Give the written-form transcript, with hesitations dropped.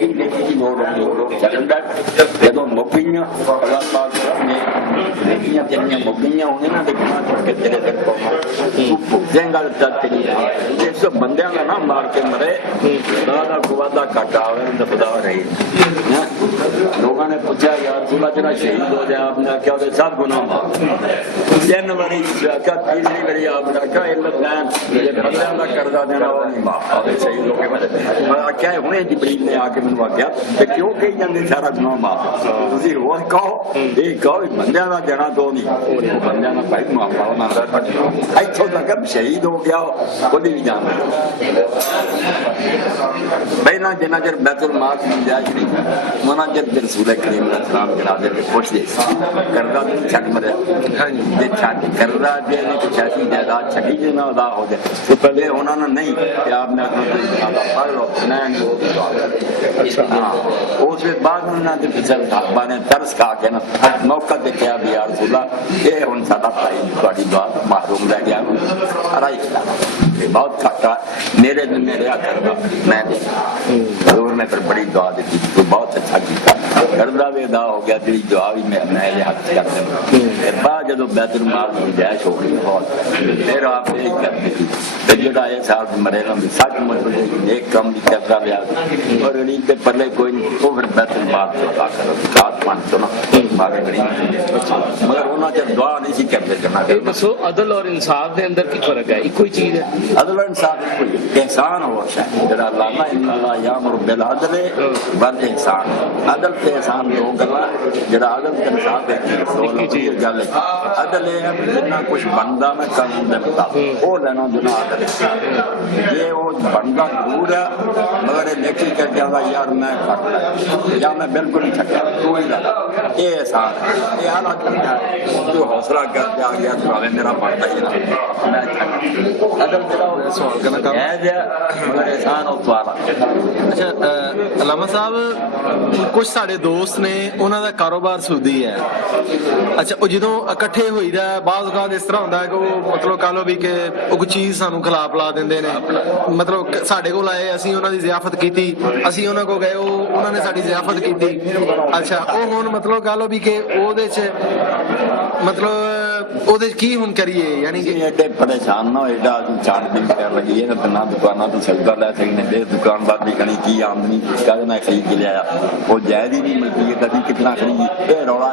नेकी की लोड़ होगी चलदा जदों मुक्कियां अल्लाह पाक ने नेकियां तेरियां मुक्कियां होने ना ते गुनाह चुक के तेरे सिर को तू भुगतेंगा तब तेरी ये सब बंदियां का ना मार के मरे दादा गुवादा काटा आवे तो खुदा रही लोगों ने पूछा यार तूला तेरा शहीद हो जाए आपने क्या होते सब गुनाह माफ जनवरी क्या तीसरी बारी आपने क्या इल्लत लैन ये बंदियां का कर्जा देना वो नहीं माफ आवे शहीद हो के मरे मैं क्या हुणे जिब्रील ने आके मैनू आख्या ते क्यों कही जांदे सारा गुनाह माफ तुसीं रोज कहो ये कहो बंदियां का देना तो नहीं बंदियां का भाई माफ होना इत्थों तक शहीद हो गया ओदी भी जान पहला जिन्ना चर बैतुल माल की गुंजाइश नहीं उन्ना चर रसूल करीम सलाम जनाजे पे पुछदे कर्जा नहीं छक मरे जे छक कर्जा जे ने कुछ ऐसी जायदाद छकी जे ना अदा हो जाए तो पहले उन्होंने नहीं कि आपने पढ़ लो अच्छा हाँ उस बाद उन्होंने पिछले साहबा ने तरस खा के ना मौका देखा भी यार रसूला ये हुण साडा भाई तुहाडी दुआ तो महरूम रह गया अराई बहुत घाटा मेरे करदा मैं जरूर मैं फिर बड़ी दुआ दी तो बहुत अच्छा किया करदा भी अदा हो गया तेरी दुआ भी मैं हाथ कर देना बाद जो बैतुल माल की गुंजाइश हो गई बहुत फिर आप यही करते थी तो जो ये साहब मरे ना सच मतलब एक कम भी करदा भी और गरीब के पल्ले कोई नहीं वो फिर बैतुल माल तो अदा करो सात पाँच तो ना मारे गरीब मगर उन्होंने जब दुआ नहीं सी करते करना दसो अदल और इंसाफ के अंदर की फर्क है एक ही चीज है अदल और इंसाफ कोई एहसान हो जरा अल्लाह इन्ना यामुर बिल अदल वल एहसान अदल ते एहसान दो गल्ला जरा अदल ते इंसाफ है चीज गल अदल है जिन्ना कुछ बनदा मैं कानून दे मुताबिक वो लेना जुना अदल ये वो बनदा जरूर है मगर नेकी कर जादा यार मैं फट या मैं बिल्कुल नहीं छक्या तू ही लगा ये एहसान है ये आला करता है जो हौसला कर आ गया तो हमें मेरा बनता ही ना मैं अदल तेरा सवाल करना मगर एहसान हो वाला अच्छा अलामा साहब कुछ साढ़े दोस्त ने उन्हों का कारोबार सूदी है अच्छा वो जो इकट्ठे होईदा बाज़ औकात इस तरह होंदा है कि वो मतलब कह लो भी कि कोई चीज़ सानू खिला पिला देंदे ने मतलब साढ़े कोल आए असीं उन्हां दी ज़ियाफत कीती असीं उन्हां कोल गए उन्होंने साडी ज़ियाफत कीती अच्छा वो हुण मतलब कह लो भी कि ओहदे च मतलब ओहदे च की हुण करिए यानी कि एडे परेशान ना एडा छानबीन कर लगी है ना दुकाना तो सौदा लै सकने दे दुकानदार भी कहीं की आमदनी कहना खरीद के लिया वो जायज ही नहीं मिलती है कभी कितना खरीद रौला